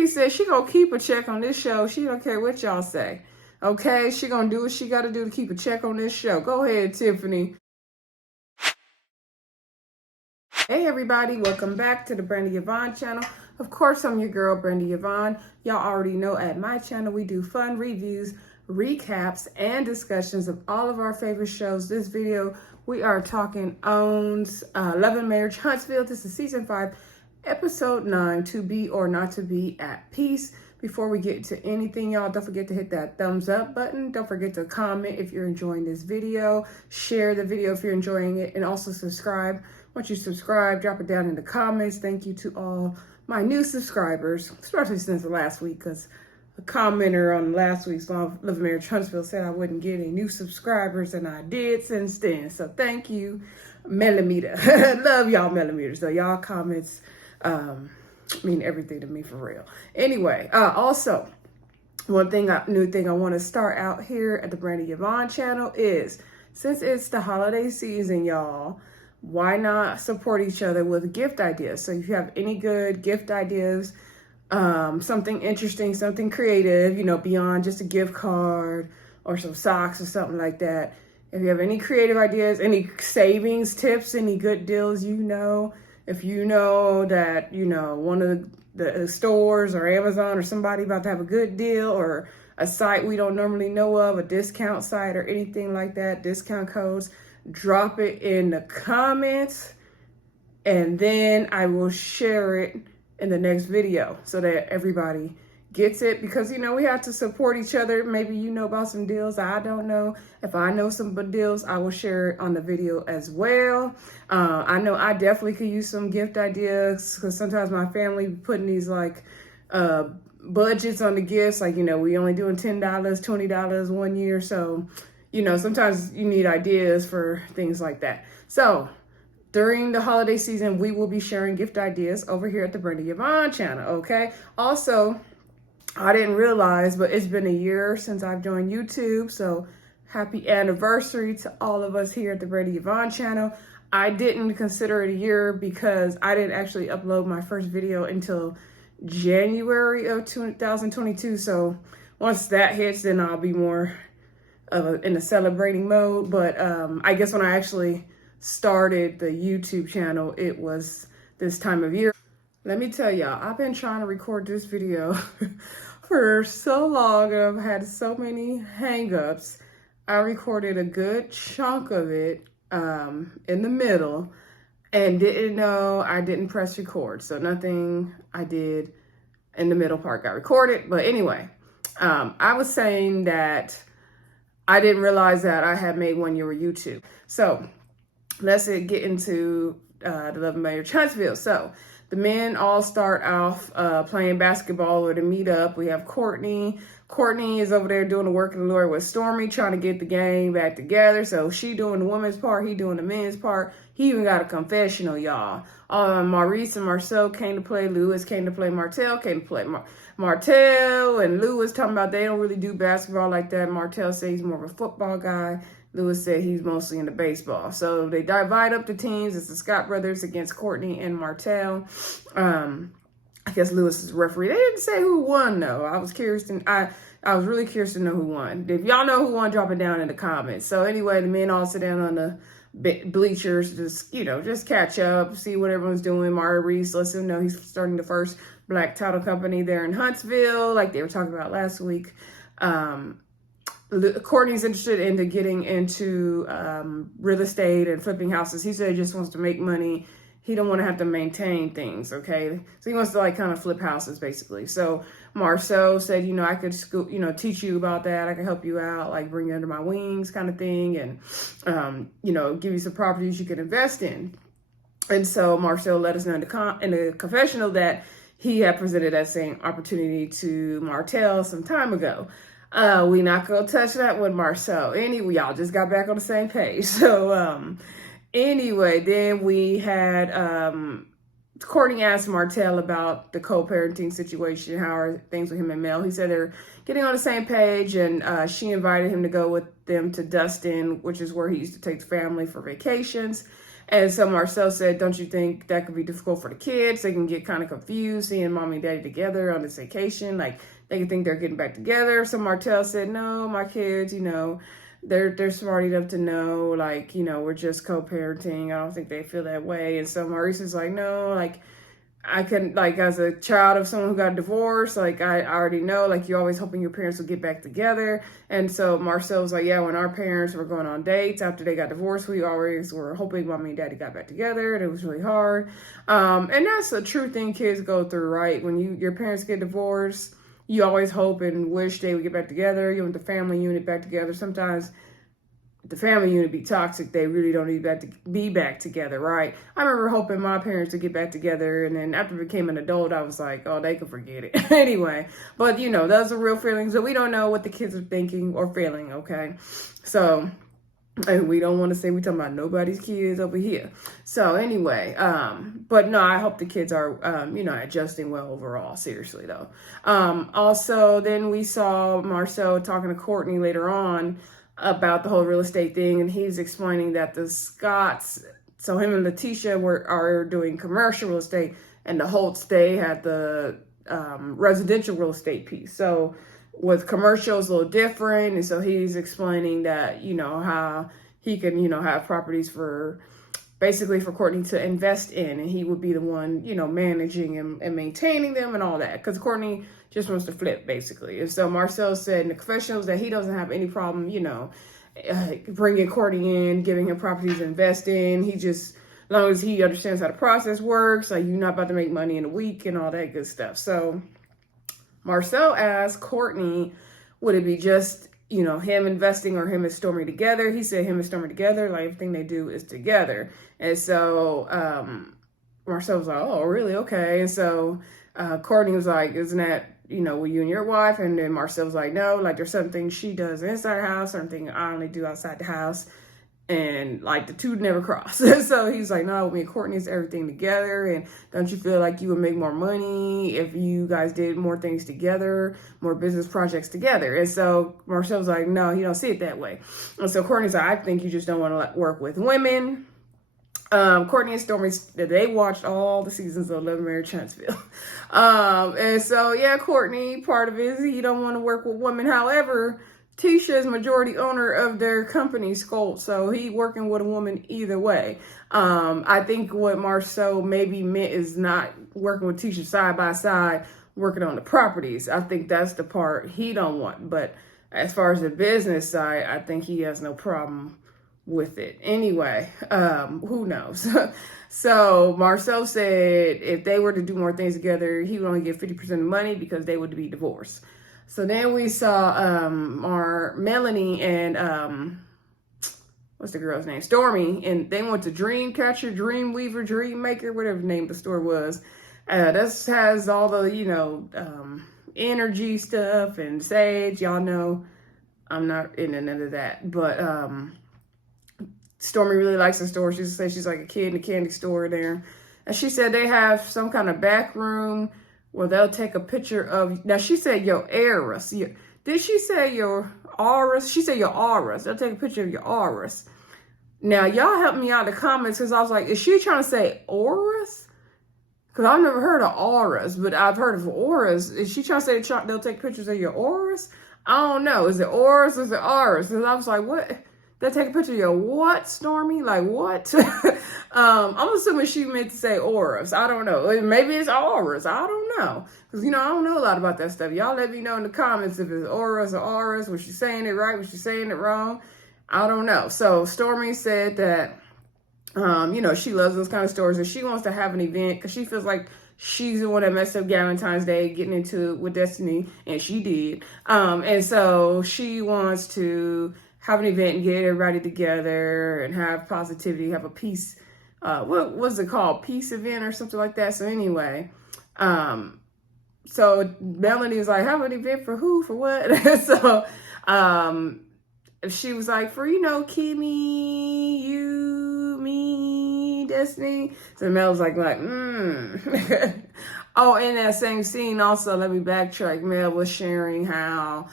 Tiffany said she gonna keep a check on this show. She don't care what y'all say. Okay, she gonna do what she gotta do to keep a check on this show. Go ahead, Tiffany. Hey everybody, welcome back to the Brandy Yvonne channel. Of course, I'm your girl, Brandy Yvonne. Y'all already know at my channel, we do fun reviews, recaps, and discussions of all of our favorite shows. This video, we are talking Owns, Love and Marriage Huntsville. This is season 5, episode 9, To Be or Not to Be at Peace. Before we get to anything, y'all, don't forget to hit that thumbs up button. Don't forget to comment if you're enjoying this video. Share the video if you're enjoying it. And also subscribe. Once you subscribe, drop it down in the comments. Thank you to all my new subscribers, especially since last week, because a commenter on last week's Love and Marriage Huntsville said I wouldn't get any new subscribers, and I did since then. So thank you, Millimeter. Love y'all millimeters. So y'all comments mean everything to me, for real. Anyway, also, new thing I want to start out here at the Brandy Yvonne channel is, since it's the holiday season, y'all, why not support each other with gift ideas? So if you have any good gift ideas, something interesting, something creative, you know, beyond just a gift card or some socks or something like that. If you have any creative ideas, any savings tips, any good deals, you know, if you know that, you know, one of the stores or Amazon or somebody about to have a good deal, or a site we don't normally know of, a discount site or anything like that, discount codes, drop it in the comments, and then I will share it in the next video so that everybody gets it, because, you know, we have to support each other. Maybe you know about some deals I don't know. If I know some deals, I will share it on the video as well. I know I definitely could use some gift ideas, because sometimes my family putting these like budgets on the gifts, like, you know, we only doing $10, $20 one year. So, you know, sometimes you need ideas for things like that. So during the holiday season, we will be sharing gift ideas over here at the Brandy Yvonne channel, okay? Also, I didn't realize, but it's been a year since I've joined YouTube, so happy anniversary to all of us here at the Brandy Yvonne channel. I didn't consider it a year because I didn't actually upload my first video until January of 2022, so once that hits, then I'll be more in a celebrating mode. But I guess when I actually started the YouTube channel, it was this time of year. Let me tell y'all, I've been trying to record this video for so long, and I've had so many hangups. I recorded a good chunk of it in the middle and didn't know I didn't press record. So nothing I did in the middle part got recorded. But anyway, I was saying that I didn't realize that I had made 1 year with YouTube. So let's get into the Love and Marriage Huntsville. So the men all start off playing basketball or to meet up. We have Courtney. Courtney is over there doing the work of the Lord with Stormi, trying to get the gang back together. So she doing the women's part, he doing the men's part. He even got a confessional, y'all. Maurice and Marsau came to play. Lewis came to play. Martell came to play. Martell and Lewis talking about they don't really do basketball like that. Martell says he's more of a football guy. Lewis said he's mostly into baseball. So they divide up the teams. It's the Scott brothers against Courtney and Martell. I guess Lewis is referee. They didn't say who won though. I was curious I was really curious to know who won. If y'all know who won, drop it down in the comments. So anyway, the men all sit down on the bleachers, just, you know, just catch up, see what everyone's doing. Maurice lets him know he's starting the first black title company there in Huntsville, like they were talking about last week. Courtney's interested into getting into real estate and flipping houses. He said he just wants to make money. He don't want to have to maintain things, okay? So he wants to like kind of flip houses basically. So Marsau said, you know, I could teach you about that. I could help you out, like bring you under my wings kind of thing, and you know, give you some properties you could invest in. And so Marsau let us know in the confessional that he had presented that same opportunity to Martell some time ago. We not gonna touch that one, Marsau. Anyway, y'all just got back on the same page. So anyway, then we had Courtney asked Martell about the co-parenting situation. How are things with him and Mel? He said they're getting on the same page, and she invited him to go with them to Dustin, which is where he used to take the family for vacations. And so Marsau said, don't you think that could be difficult for the kids? They can get kind of confused seeing mommy and daddy together on this vacation. Like, they can think they're getting back together. So Martell said, no, my kids, they're smart enough to know, like, we're just co-parenting. I don't think they feel that way. And so Maurice is like, no, like, I can, like, as a child of someone who got divorced, like, I already know, like, you're always hoping your parents will get back together. And so Marcel was like, yeah, when our parents were going on dates after they got divorced, we always were hoping mommy and daddy got back together, and it was really hard. And that's a true thing kids go through, right? When your parents get divorced, you always hope and wish they would get back together. You want the family unit back together. Sometimes the family unit be toxic. They really don't need to be back together, right? I remember hoping my parents to get back together, and then after I became an adult, I was like, oh, they can forget it. Anyway, but those are real feelings, so we don't know what the kids are thinking or feeling, okay? So, and we don't want to say we talking about nobody's kids over here. So anyway, but no, I hope the kids are, adjusting well overall, seriously though. Also, then we saw Marsau talking to Courtney later on about the whole real estate thing, and he's explaining that the Scotts, so him and Letitia are doing commercial real estate, and the Holtz, they had the residential real estate piece. So with commercials a little different, and so he's explaining that how he can have properties for basically for Courtney to invest in, and he would be the one managing and maintaining them and all that, because Courtney just wants to flip, basically. And so Marcel said in the confessionals that he doesn't have any problem, bringing Courtney in, giving him properties to invest in. He just, as long as he understands how the process works, like, you're not about to make money in a week and all that good stuff. So Marcel asked Courtney, would it be just, him investing or him and Stormy together? He said him and Stormy together, like, everything they do is together. And so Marcel was like, oh, really? Okay. And so Courtney was like, isn't that, with you and your wife? And then Marcel was like, no, like, there's something she does inside the house, something I only do outside the house. And like, the two never cross. So he's like, no, me and Courtney is everything together. And don't you feel like you would make more money if you guys did more things together, more business projects together? And so Marcel was like, no, he don't see it that way. And so Courtney's like, I think you just don't want to work with women. Courtney and Stormy, they watched all the seasons of Marriage Huntsville. And so, yeah, Courtney, part of it is he don't want to work with women. However, Tisha is majority owner of their company, Skolt, so he working with a woman either way. I think what Marsau maybe meant is not working with Tisha side by side, working on the properties. I think that's the part he don't want. But as far as the business side, I think he has no problem with it. Anyway, who knows? So Marcel said if they were to do more things together, he would only get 50% of the money because they would be divorced. So then we saw our Melanie and what's the girl's name? Stormy, and they went to Dreamcatcher, Dreamweaver, Dreammaker, whatever the name of the store was. This has all the energy stuff and sage. Y'all know I'm not into none of that, but Stormy really likes the store. She says she's like a kid in a candy store there. And she said they have some kind of back room where they'll take a picture of, now she said your heiress. Did she say your auras? She said your auras. They'll take a picture of your auras. Now, y'all help me out in the comments, because I was like, is she trying to say auras? Because I've never heard of auras, but I've heard of auras. Is she trying to say they'll take pictures of your auras? I don't know. Is it auras or is it auras? Because I was like, what? They'll take a picture of your what, Stormy? Like, what? I'm assuming she meant to say auras. I don't know. Maybe it's auras. I don't know. Because, I don't know a lot about that stuff. Y'all let me know in the comments if it's auras or auras. Was she saying it right? Was she saying it wrong? I don't know. So Stormy said that, she loves those kind of stories, and she wants to have an event because she feels like she's the one that messed up Valentine's Day getting into it with Destiny, and she did. And so she wants to have an event and get everybody together and have positivity, have a peace, what was it called? Peace event or something like that. So anyway, so Melanie was like, have an event for who, for what? So, she was like, for, Kimmy, you, me, Destiny. So Mel was like, Oh, in that same scene also, let me backtrack. Mel was sharing how,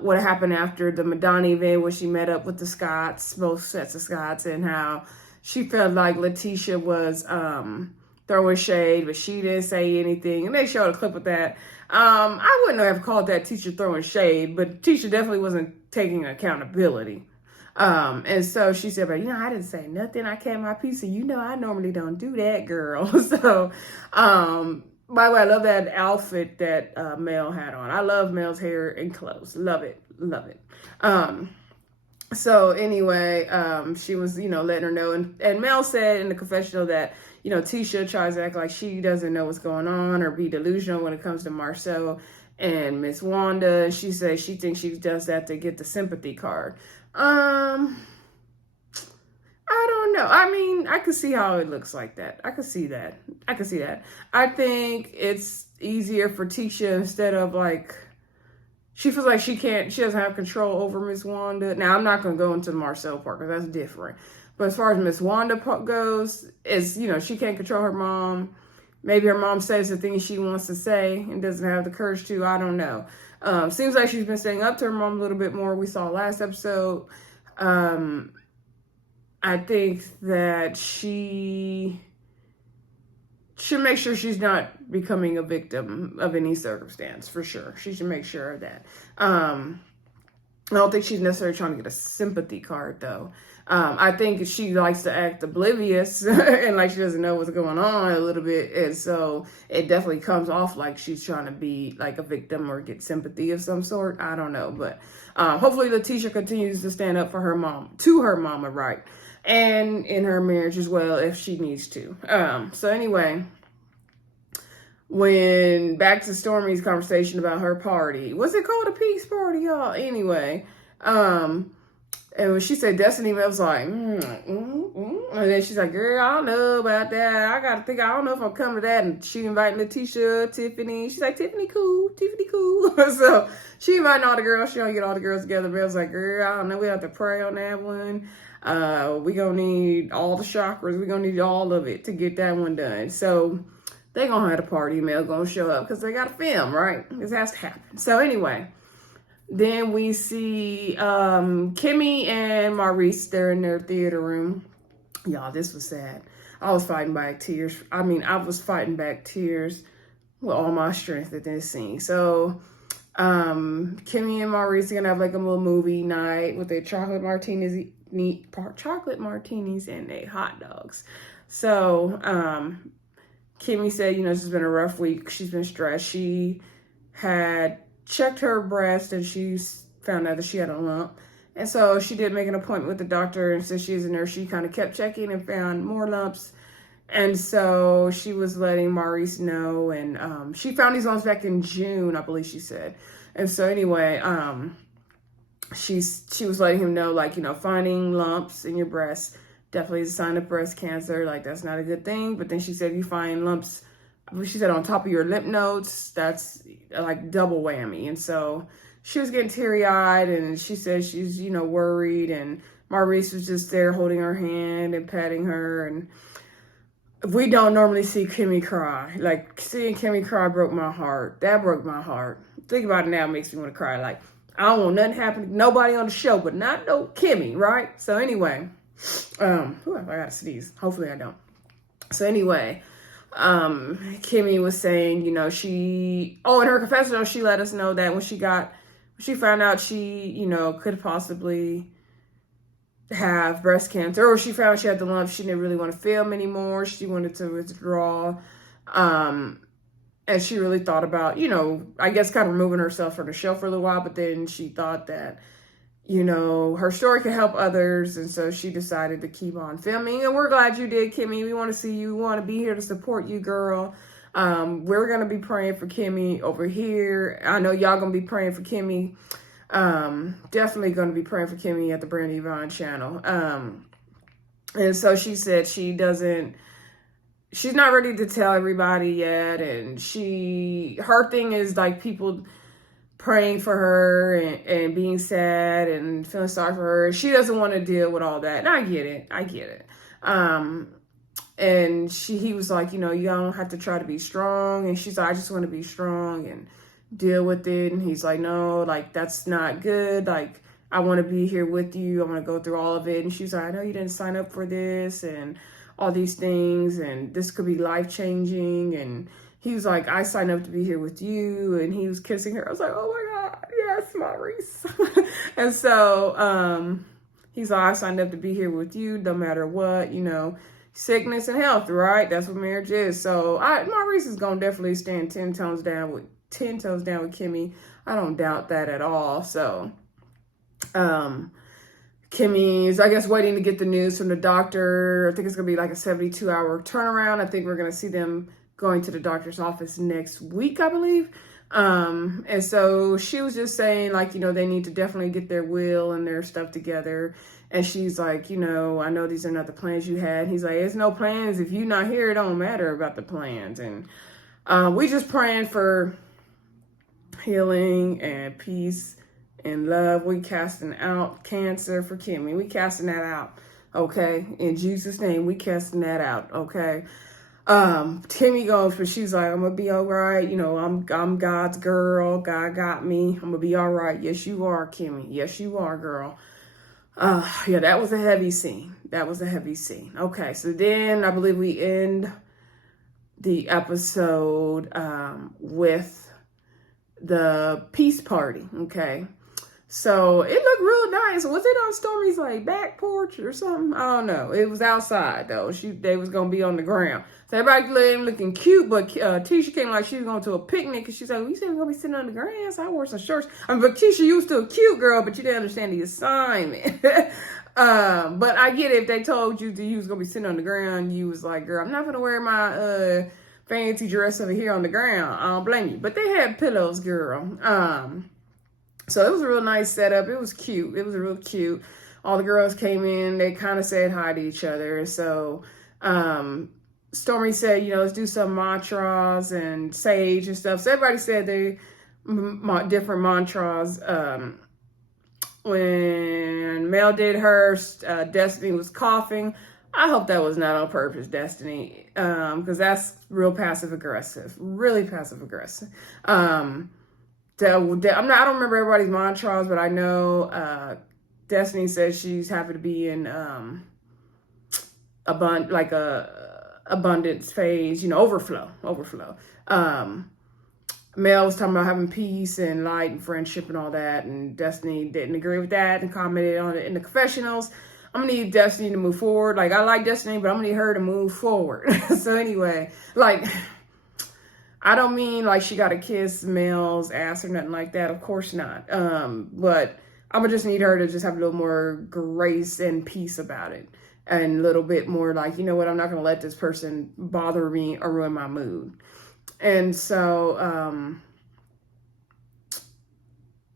what happened after the Madonna event where she met up with the Scotts, both sets of Scotts, and how she felt like Letitia was throwing shade, but she didn't say anything. And they showed a clip of that. I wouldn't have called that teacher throwing shade, but teacher definitely wasn't taking accountability. And so she said, but I didn't say nothing. I kept my peace. And I normally don't do that, girl. So, by the way, I love that outfit that Mel had on. I love Mel's hair and clothes. Love it. Love it. So anyway, she was, letting her know. And Mel said in the confessional that, Tisha tries to act like she doesn't know what's going on or be delusional when it comes to Marsau and Miss Wanda. And she says she thinks she does that to get the sympathy card. I don't know. I mean, I could see how it looks like that. I could see that. I think it's easier for Tisha instead of like, she feels like she doesn't have control over Miss Wanda. Now, I'm not going to go into the Marsau part because that's different. But as far as Miss Wanda goes, is, she can't control her mom. Maybe her mom says the things she wants to say and doesn't have the courage to. I don't know. Seems like she's been staying up to her mom a little bit more. We saw last episode. I think that she should make sure she's not becoming a victim of any circumstance, for sure. She should make sure of that. I don't think she's necessarily trying to get a sympathy card, though. I think she likes to act oblivious and like she doesn't know what's going on a little bit. And so it definitely comes off like she's trying to be like a victim or get sympathy of some sort. I don't know. But hopefully Letitia continues to stand up for her mom, to her mama, right? And in her marriage as well, if she needs to. So anyway, when back to Stormy's conversation about her party. Was it called a peace party, y'all? Anyway, and when she said Destiny, I was like, and then she's like, girl, I don't know about that. I got to think, I don't know if I'm coming to that. And she invited Letitia, Tiffany. She's like, Tiffany cool. So she invited all the girls. She don't get all the girls together. But I was like, girl, I don't know. We have to pray on that one. We gonna need all the chakras. We gonna need all of it to get that one done. So they gonna have a party. Mel gonna show up because they got to film, right? This has to happen. So anyway, then we see Kimmy and Maurice. They're in their theater room. Y'all, this was sad. I was fighting back tears. I was fighting back tears with all my strength at this scene. So Kimmy and Maurice are gonna have like a little movie night with their chocolate martinis and their hot dogs. So Kimmy said, it's been a rough week. She's been stressed. She had checked her breast and she found out that she had a lump. And so she did make an appointment with the doctor, and since she's a nurse, she kind of kept checking and found more lumps. And so she was letting Maurice know, and she found these lumps back in June, I believe she said. And so anyway, she was letting him know, like, finding lumps in your breast definitely is a sign of breast cancer. Like, that's not a good thing. But then she said, if you find lumps, she said, on top of your lymph nodes, that's like double whammy. And so she was getting teary-eyed, and she said she's, worried. And Maurice was just there holding her hand and patting her. And we don't normally see Kimmy cry. Like, seeing Kimmy cry broke my heart. That broke my heart. Think about it now, makes me want to cry. Like, I don't want nothing happening to nobody on the show, but not no Kimmy, right? So anyway, I gotta sneeze. Hopefully I don't. So anyway, Kimmy was saying, in her confessional, she let us know that when she found out she, could possibly have breast cancer, or she found out she had the lump, she didn't really want to film anymore. She wanted to withdraw. And she really thought about, I guess kind of removing herself from the show for a little while, but then she thought that, her story could help others. And so she decided to keep on filming. And we're glad you did, Kimmy. We want to see you. We want to be here to support you, girl. We're going to be praying for Kimmy over here. I know y'all going to be praying for Kimmy. Definitely going to be praying for Kimmy at the Brandy Yvonne channel. And so she said she's not ready to tell everybody yet. And her thing is like people praying for her and being sad and feeling sorry for her. She doesn't want to deal with all that. And I get it. And he was like, you don't have to try to be strong. And she's like, I just want to be strong and deal with it. And he's like, no, like, that's not good. Like, I want to be here with you. I want to go through all of it. And she's like, I know you didn't sign up for this and all these things, and this could be life-changing. And he was like, I signed up to be here with you. And he was kissing her. I was like, oh my God, yes, Maurice. And so he's like, I signed up to be here with you no matter what, you know, sickness and health, right? That's what marriage is. So Maurice is going to definitely stand 10 toes down with Kimmie. I don't doubt that at all. So Kimmie's, I guess, waiting to get the news from the doctor. I think it's going to be like a 72-hour turnaround. I think we're going to see them going to the doctor's office next week, I believe. And so she was just saying, like, you know, they need to definitely get their will and their stuff together. And she's like, you know, I know these are not the plans you had. He's like, it's no plans. If you're not here, it don't matter about the plans. And we just praying for healing and peace and love. We casting out cancer for Kimmy. We casting that out, okay? In Jesus' name, we casting that out, okay? Kimmy goes, but she's like, I'm gonna be all right. You know, I'm God's girl. God got me. I'm gonna be all right. Yes, you are, Kimmy. Yes, you are, girl. Yeah, that was a heavy scene. That was a heavy scene. Okay, so then I believe we end the episode with the peace party, okay? So it looked real nice. Was it on Stormy's like back porch or something? I don't know. It was outside though. They was gonna be on the ground. So everybody looking cute, but Tisha came like she was going to a picnic, and she's like, "We said we're gonna be sitting on the ground." So I wore some shorts. I mean, but Tisha, you was still a cute girl, but you didn't understand the assignment. But I get it. If they told you that you was gonna be sitting on the ground, you was like, "Girl, I'm not gonna wear my fancy dress over here on the ground." I don't blame you. But they had pillows, girl. So it was a real nice setup. It was cute. It was real cute. All the girls came in. They kind of said hi to each other. And so Stormy said, you know, let's do some mantras and sage and stuff. So everybody said they different mantras. When Mel did hers, Destiny was coughing. I hope that was not on purpose, Destiny, because that's real passive aggressive. Really passive aggressive. I don't remember everybody's mantras, but I know Destiny says she's happy to be in abundance phase, you know, overflow. Mel was talking about having peace and light and friendship and all that, and Destiny didn't agree with that and commented on it in the confessionals. I'm gonna need Destiny to move forward. Like, I like Destiny, but I'm gonna need her to move forward. So anyway, like, I don't mean like she got to kiss Mel's ass or nothing like that. Of course not. But I'm going to just need her to just have a little more grace and peace about it. And a little bit more like, you know what, I'm not going to let this person bother me or ruin my mood. And so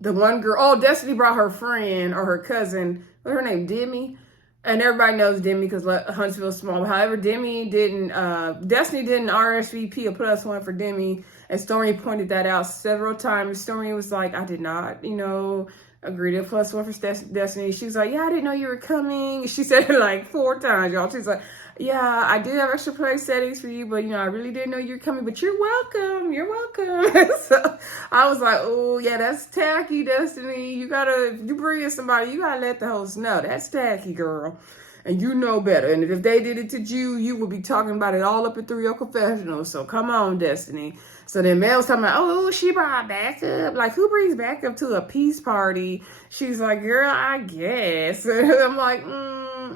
the one girl, Destiny brought her friend or her cousin, what's her name, Demi? And everybody knows Demi because Huntsville's small. However, Destiny didn't RSVP a +1 for Demi. And Stormy pointed that out several times. Stormy was like, I did not, you know, agree to a +1 for Destiny. She was like, yeah, I didn't know you were coming. She said it like 4 times, y'all. She's like, yeah, I did have extra place settings for you, but, you know, I really didn't know you were coming, but you're welcome. You're welcome. So I was like, oh, yeah, that's tacky, Destiny. If you bring in somebody, you got to let the host know. That's tacky, girl. And you know better. And if they did it to you, you would be talking about it all up and through your confessional. So come on, Destiny. So then Mel was talking about, oh, she brought backup. Like, who brings backup to a peace party? She's like, girl, I guess. And I'm like,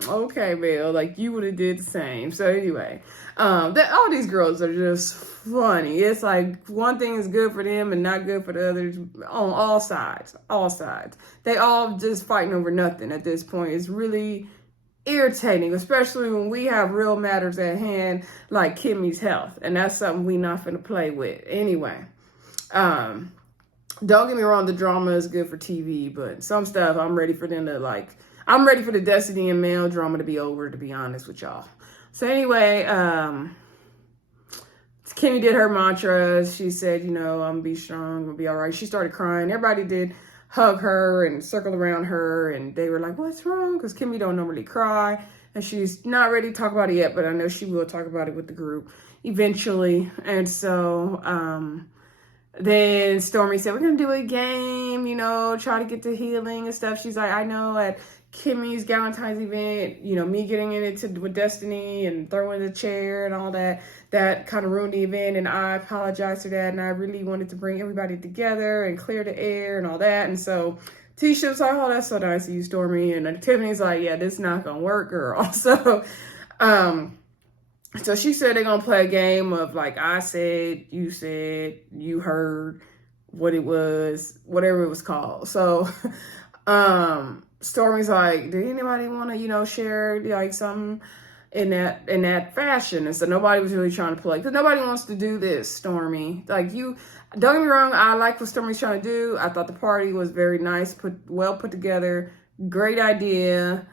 okay, Mel. Like, you would have did the same. So anyway, all these girls are just funny. It's like one thing is good for them and not good for the others on all sides. All sides. They all just fighting over nothing at this point. It's really irritating, especially when we have real matters at hand like Kimmy's health, and that's something we not finna play with. Anyway, don't get me wrong, the drama is good for TV, but some stuff I'm ready for them to I'm ready for the Destiny and Mel drama to be over, to be honest with y'all. So anyway, Kimmy did her mantras. She said, you know, I'm gonna be strong, I'm gonna be all right. She started crying. Everybody did hug her and circle around her, and they were like, what's wrong? Because Kimmy don't normally cry, and she's not ready to talk about it yet, but I know she will talk about it with the group eventually. And so Then Stormi said, we're going to do a game, you know, try to get to healing and stuff. She's like, I know at Kimmie's Valentine's event, you know, me getting in it with Destiny and throwing the chair and all that kind of ruined the event. And I apologized for that. And I really wanted to bring everybody together and clear the air and all that. And so Tisha was like, oh, that's so nice of you, Stormi. And Tiffany's like, yeah, this is not going to work, girl. So she said they're going to play a game of like, I said, you heard what it was, whatever it was called. So, Stormi's like, did anybody want to, you know, share like something in that fashion? And so nobody was really trying to play, because nobody wants to do this, Stormi. Like, don't get me wrong, I like what Stormi's trying to do. I thought the party was very nice, well put together, great idea.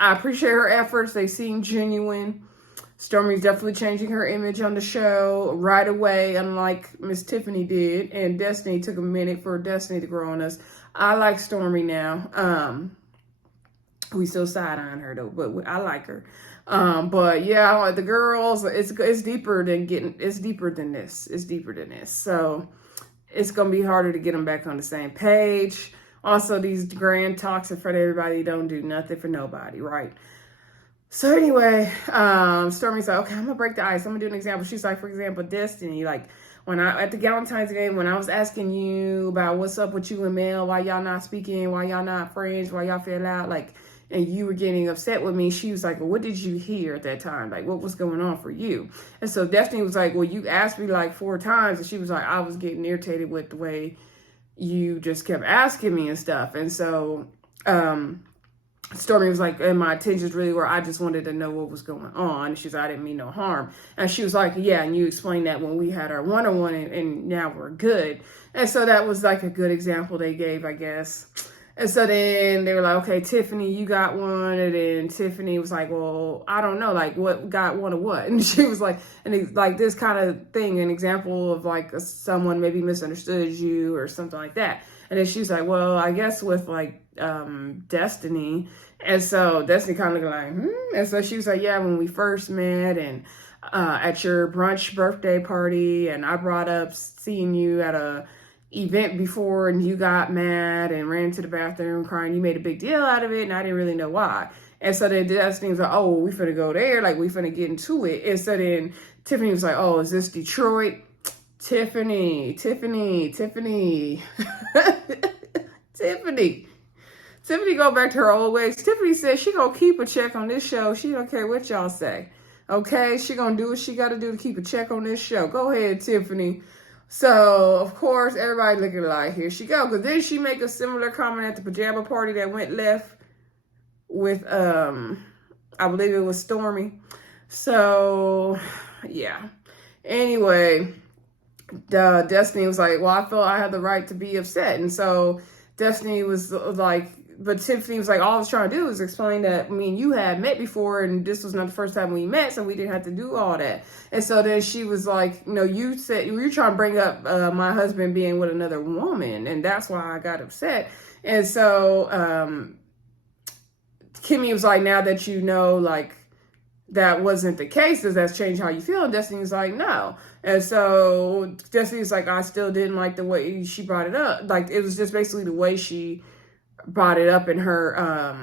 I appreciate her efforts. They seem genuine. Stormi's definitely changing her image on the show right away, unlike Miss Tiffany did. And Destiny took a minute for Destiny to grow on us. I like Stormi now. We still side-eyeing her though, but I like her. But yeah, the girls, it's deeper than it's deeper than this. It's deeper than this. So it's going to be harder to get them back on the same page. Also, these grand talks in front of everybody don't do nothing for nobody, right? So anyway, Stormi's like, okay, I'm gonna break the ice. I'm gonna do an example. She's like, for example, Destiny, like at the Valentine's game, when I was asking you about what's up with you and Mel, why y'all not speaking, why y'all not friends, why y'all fell out, like, and you were getting upset with me, she was like, well, what did you hear at that time? Like, what was going on for you? And so Destiny was like, well, you asked me like 4 times, and she was like, I was getting irritated with the way you just kept asking me and stuff. And so Stormi was like, and my intentions really were, I just wanted to know what was going on. And she's like, I didn't mean no harm. And she was like, yeah, and you explained that when we had our one-on-one, and now we're good. And so that was like a good example they gave, I guess. And so then they were like, okay, Tiffany, you got one. And then Tiffany was like, well, I don't know, like, what got one of what? And she was like, and it's like this kind of thing, an example of like someone maybe misunderstood you or something like that. And then she was like, well, I guess with like Destiny. And so Destiny kind of looked like, And so she was like, yeah, when we first met and at your brunch birthday party, and I brought up seeing you at a event before, and you got mad and ran to the bathroom crying. You made a big deal out of it, and I didn't really know why. And so then Destiny was like, oh, we finna go there, like we finna get into it. And so then Tiffany was like, oh, is this Detroit? Tiffany Tiffany go back to her old ways. Tiffany said she gonna keep a check on this show. She don't care what y'all say. Okay, she gonna do what she gotta do to keep a check on this show. Go ahead, Tiffany. So, of course, everybody looking like, here she go. Because then she make a similar comment at the pajama party that went left with, I believe it was Stormi. So, yeah. Anyway, Destiny was like, well, I felt I had the right to be upset. And so Destiny was like, but Tiffany was like, all I was trying to do was explain that me and you had met before, and this was not the first time we met, so we didn't have to do all that. And so then she was like, you said you were trying to bring up my husband being with another woman, and that's why I got upset. And so Kimmy was like, now that you know, like, that wasn't the case, does that change how you feel? And Destiny was like, no. And so Destiny was like, I still didn't like the way she brought it up. Like, it was just basically the way she brought it up in her,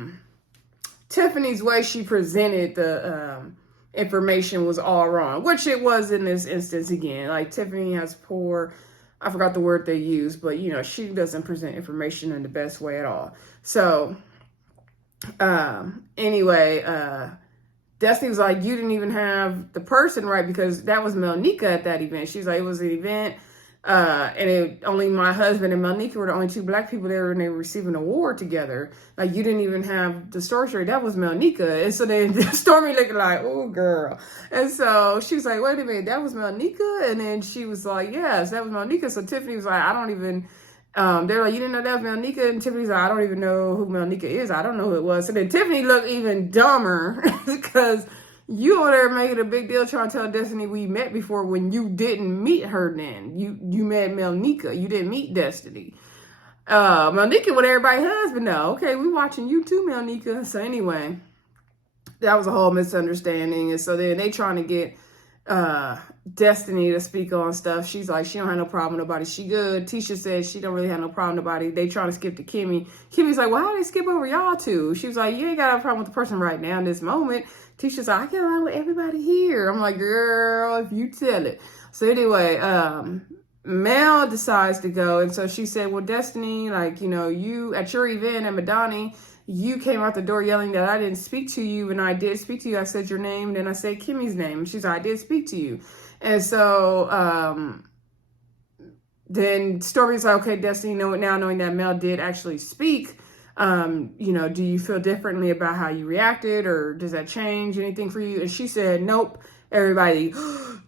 Tiffany's way she presented the information was all wrong, which it was in this instance again. Like, Tiffany has poor, I forgot the word they used, but, she doesn't present information in the best way at all. So, anyway, Destiny was like, you didn't even have the person right, because that was Melnika at that event. She's like, it was an event, and only my husband and Melnika were the only 2 black people there, and they were receiving an award together. Like, you didn't even have the story straight. That was Melnika. And so then Stormi looking like, oh, girl. And so she was like, wait a minute, that was Melnika? And then she was like, yes, that was Melnika. So Tiffany was like, I don't even... they're like, you didn't know that was Melnika? And Tiffany's like, I don't even know who Melnika is. I don't know who it was. So then Tiffany looked even dumber because you over there making a big deal trying to tell Destiny we met before when you didn't meet her then. You met Melnika. You didn't meet Destiny. Melnika with everybody's husband now. Okay, we watching you too, Melnika. So anyway, that was a whole misunderstanding. And so then they trying to get Destiny to speak on stuff. She's like, she don't have no problem with nobody. She good. Tisha said she don't really have no problem with nobody. They trying to skip to Kimmie. Kimmie's like, well, how they skip over y'all two? She was like, you ain't got a problem with the person right now in this moment. Tisha's like, I get along with everybody here. I'm like, girl, if you tell it. So anyway, Mel decides to go. And so she said, well, Destiny, like, you know, you at your event at Madani, you came out the door yelling that I didn't speak to you. And I did speak to you. I said your name. And then I said Kimmie's name. And she's like, I did speak to you. And so then Stormi's like, okay, Destiny, now knowing that Mel did actually speak, you know, do you feel differently about how you reacted, or does that change anything for you? And she said, nope. Everybody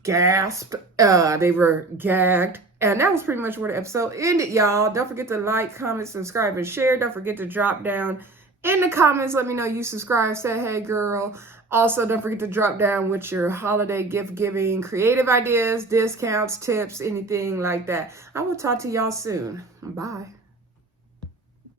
gasped. They were gagged. And that was pretty much where the episode ended, y'all. Don't forget to like, comment, subscribe, and share. Don't forget to drop down in the comments. Let me know you subscribe. Say, hey, girl. Also, don't forget to drop down with your holiday gift giving, creative ideas, discounts, tips, anything like that. I will talk to y'all soon. Bye.